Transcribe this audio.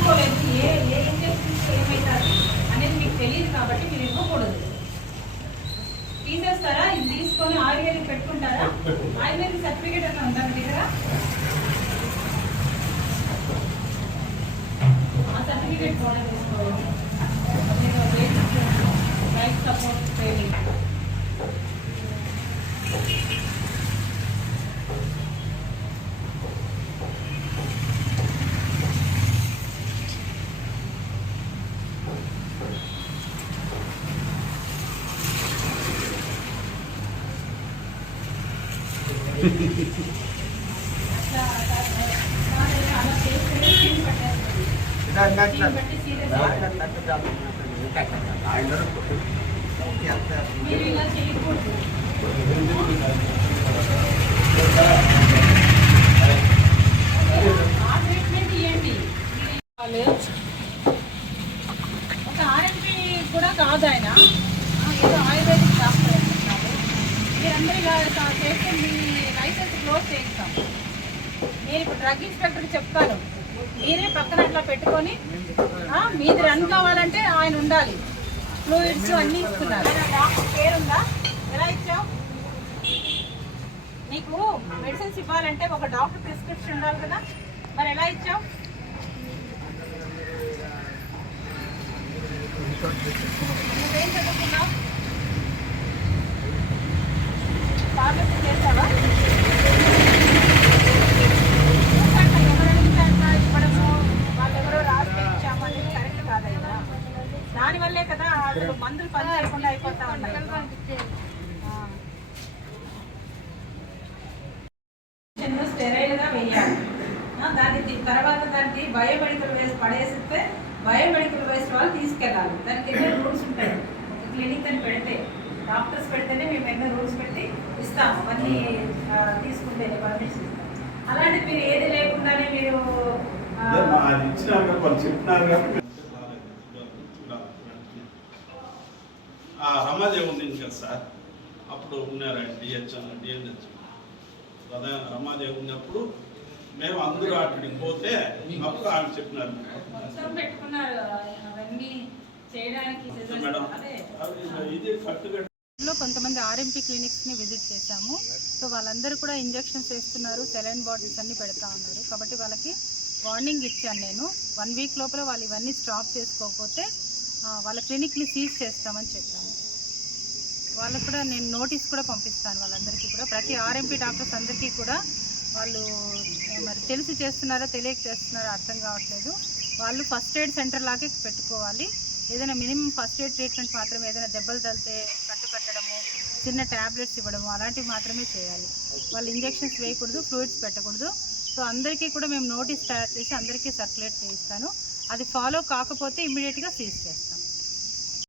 తీసుకోలేదు ఏ ఏ ఇంజక్షన్స్ ఏమవుతుంది అనేది మీకు తెలియదు కాబట్టి మీరు ఇవ్వకూడదు. తీసేస్తారా? ఇది తీసుకొని ఆయుర్వేదిక్ పెట్టుకుంటారా? ఆయుర్వేదిక్ సర్టిఫికేట్ అన్న ఉందా మీ దగ్గర ఆ సర్టిఫికేట్ కూడా తీసుకోవాలి మీరు బేసిక్ లైఫ్ సపోర్ట్ ట్రైనింగ్ అట్లా అలా చేస్తే టీం పట్టేస్తుంది టీం పట్టి సీరియస్ మీరు ఇలా చేయకూడదు ఆ ట్రీట్మెంట్ ఇవ్వండి వాళ్ళు ఒక ఆర్ఎంపీ కూడా కాదు ఆయన ఆ, ఏదో ఆయుర్వేదిక్ డాక్టర్ అంటున్నారు ఇలా చేస్తే మీ లైసెన్స్ క్లోజ్ చేయిస్తాం. నేను ఇప్పుడు డ్రగ్ ఇన్స్పెక్టర్కి చెప్తాను. మీరే పక్కన అట్లా పెట్టుకొని మీది రన్ కావాలంటే ఆయన ఉండాలి. ఫ్లూయిడ్స్ అన్నీ ఇస్తున్నారు. డాక్టర్ పేరుందా? ఎలా ఇచ్చావు? నీకు మెడిసిన్స్ ఇవ్వాలంటే ఒక డాక్టర్ ప్రిస్క్రిప్షన్ ఉండాలి కదా. మరి ఎలా ఇచ్చావు? నువ్వేం చదువుకున్నావు? దానివల్లే కదా అసలు మందులు పని చేయకుండా అయిపోతా ఉన్నాయి ఆ. ఇంజక్షన్ను స్టెరైల్గా వేయాలి ఆ, దాన్ని తి- తర్వాత దానికి బయోమెడికల్ వేసి పడేసిస్తే బయోమెడికల్ వేస్ట్ వాళ్ళు తీసుకెళ్ళాలి దానికి ఎన్నో రూల్స్ ఉంటాయి క్లినిక్ అని పెడితే డాక్టర్స్ పెడితేనే మేము ఎన్నో రూల్స్ పెట్టి ఇస్తాము. అవన్నీ ఆ, తీసుకుంటేనే పర్మిషన్ ఇస్తాం అలాంటి మీరు ఏది లేకుండానే మీరు రమాదేవి ఉంది కదా సార్? అప్పుడు ఉన్నారండి డిహెచ్ఎం డిఎన్హెచ్? అదే రమాదేవి ఉన్నప్పుడు మేము అందరూ అక్కడికి పోతే అప్పుడు ఆమె చెప్పినారు. మేడం ఇది కరెక్ట్గా లో కొంతమంది ఆర్ఎంపీ క్లినిక్స్ని విజిట్ చేశాము. సో వాళ్ళందరూ కూడా ఇంజెక్షన్స్ వేస్తున్నారు సెలైన్ బాటిల్స్ అన్ని పెడతా ఉన్నారు. కాబట్టి వాళ్ళకి వార్నింగ్ ఇచ్చాను నేను. వన్ వీక్ లోపల వాళ్ళు ఇవన్నీ స్టాప్ చేసుకోకపోతే వాళ్ళ క్లినిక్ని సీజ్ చేస్తామని చెప్పాను వాళ్ళకు కూడా నేను నోటీస్ కూడా పంపిస్తాను వాళ్ళందరికీ కూడా. ప్రతి ఆర్ఎంపీ డాక్టర్స్ అందరికీ కూడా వాళ్ళు మరి తెలిసి చేస్తున్నారా తెలియక చేస్తున్నారా అర్థం కావట్లేదు. వాళ్ళు ఫస్ట్ ఎయిడ్ సెంటర్ లాగే పెట్టుకోవాలి. ఏదైనా మినిమం ఫస్ట్ ఎయిడ్ ట్రీట్మెంట్ మాత్రం ఏదైనా దెబ్బలు తలితే చిన్న ట్యాబ్లెట్స్ ఇవ్వడం అలాంటివి మాత్రమే చేయాలి. వాళ్ళు ఇంజెక్షన్స్ వేయకూడదు ఫ్లూయిడ్స్ పెట్టకూడదు. సో అందరికీ కూడా మేము నోటీస్ తయారు చేసి అందరికీ సర్క్యులేట్ చేయిస్తాను. అది ఫాలో కాకపోతే ఇమ్మీడియట్గా సీజ్ చేస్తాం.